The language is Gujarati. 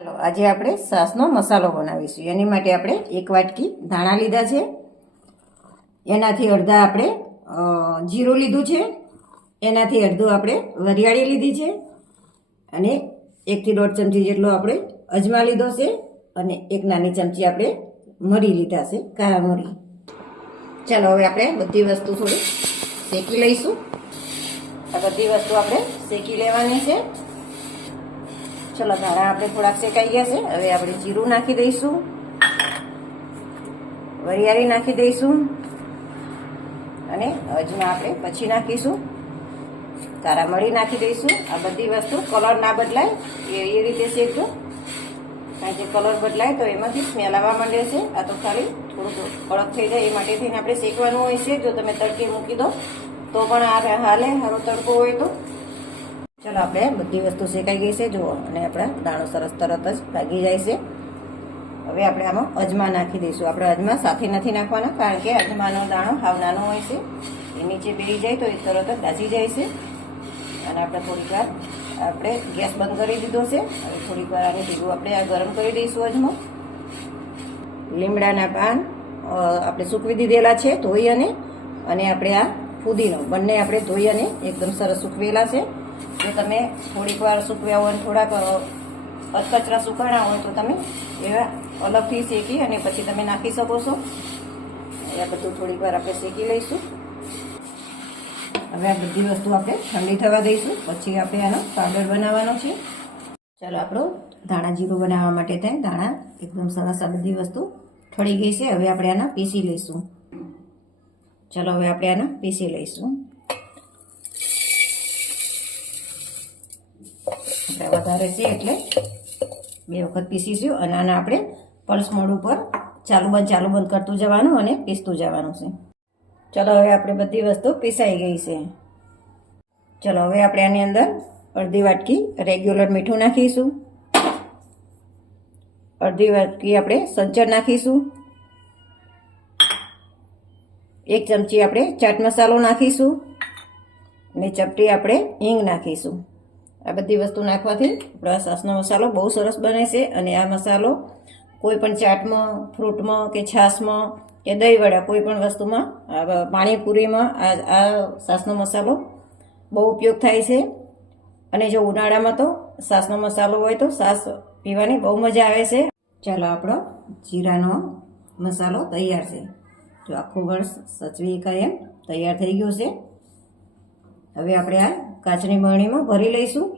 ચાલો આજે આપણે સાસનો મસાલો બનાવીશું। એની માટે આપણે 1 વાટકી ધાણા લીધા છે, એનાથી અડધા આપણે જીરું લીધું છે, એનાથી અડધું આપણે વરિયાળી લીધી છે અને 1 થી 1.5 ચમચી જેટલો આપણે અજમા લીધો છે અને 1 નાની ચમચી આપણે મરી લીધા છે, કાળા મરી। ચાલો હવે આપણે બધી વસ્તુ થોડી શેકી લઈશું। આ બધી વસ્તુ આપણે શેકી લેવાની છે। चलो धाणा આપણે થોડાક શેકાઈ ગયા છે। હવે આપણે જીરું નાખી દઈશું, વરિયાળી નાખી દઈશું અને અજમા આપણે પછી નાખીશું, કાળા મરી નાખી દઈશું। આ બધી વસ્તુ કલર ના બદલાય એ રીતે શેકજો, કારણ કે કલર બદલાય તો એમાંથી સ્મેલ આવવા માંડે છે। આ તો ખાલી થોડું કડક થઈ જાય એ માટે થઈને આપણે શેકવાનું હોય છે। જો તમે તડકે મૂકી દો તો પણ આ હાલે, સારો તડકો હોય તો। चलो આપણે બધી વસ્તુ શેકાઈ ગઈ છે જુઓ, અને આપણા દાણો સરસ તરત જ ભાગી જાય છે। હવે આપણે આમાં અજમા નાખી દઈશું। આપણે અજમા સાથે નથી નાખવાના, કારણ કે અજમાનો દાણો હાવ નાનો હોય છે, એ નીચે બેસી જાય તો એ તરત જ દાઝી જાય છે। અને આપણે થોડીક વાર આપણે ગેસ બંધ કરી દીધો છે। હવે થોડીક વાર આને ભેગું આપણે આ ગરમ કરી દઈશું અજમો। લીમડાના પાન આપણે સૂકવી દીધેલા છે ધોઈ અને આપણે આ ફુદીનો બંને આપણે ધોઈ અને એકદમ સરસ સૂકવેલા છે। જો તમે થોડીક વાર સૂકવ્યા હોય, થોડાક અધકચરા સુકાણા હોય તો તમે એવા અલગથી શેકી અને પછી તમે નાખી શકો છો। એ બધું થોડીક વાર આપણે શેકી લઈશું। હવે આ બધી વસ્તુ આપણે ઠંડી થવા દઈશું, પછી આપણે આનો પાવડર બનાવવાનો છે। ચાલો આપણો ધાણા જીરું બનાવવા માટે થાય ધાણા એકદમ સરસ આ બધી વસ્તુ ઠળી ગઈ છે। હવે આપણે આના પીસી લઈશું। ચાલો હવે આપણે આના પીસી લઈશું। વધારે છે એટલે 2 વખત પીસીશું અને આને આપણે પલ્સ મોડ ઉપર ચાલુ બંધ કરતું જવાનું અને પીસતું જવાનું છે। ચલો હવે આપણે બધી વસ્તુ પીસાઈ ગઈ છે। ચલો હવે આપણે આની અંદર અડધી વાટકી રેગ્યુલર મીઠું નાખીશું, અડધી વાટકી આપણે સંચર નાખીશું, 1 ચમચી આપણે ચાટ મસાલો નાખીશું અને ચપટી આપણે હિંગ નાખીશું। આ બધી વસ્તુ નાખવાથી આપણા સાસનો મસાલો બહુ સરસ બને છે। અને આ મસાલો કોઈ પણ ચાટમાં, ફ્રૂટમાં કે છાશમાં કે દહીંવડા કોઈ પણ વસ્તુમાં, પાણીપુરીમાં આ સાસનો મસાલો બહુ ઉપયોગ થાય છે। અને જો ઉનાળામાં તો સાસનો મસાલો હોય તો સાસ પીવાની બહુ મજા આવે છે। ચાલો આપણો જીરાનો મસાલો તૈયાર છે। જો આખું વર્ષ સચવી એમ તૈયાર થઈ ગયું છે। હવે આપણે આ કાચની બરણીમાં ભરી લઈશું।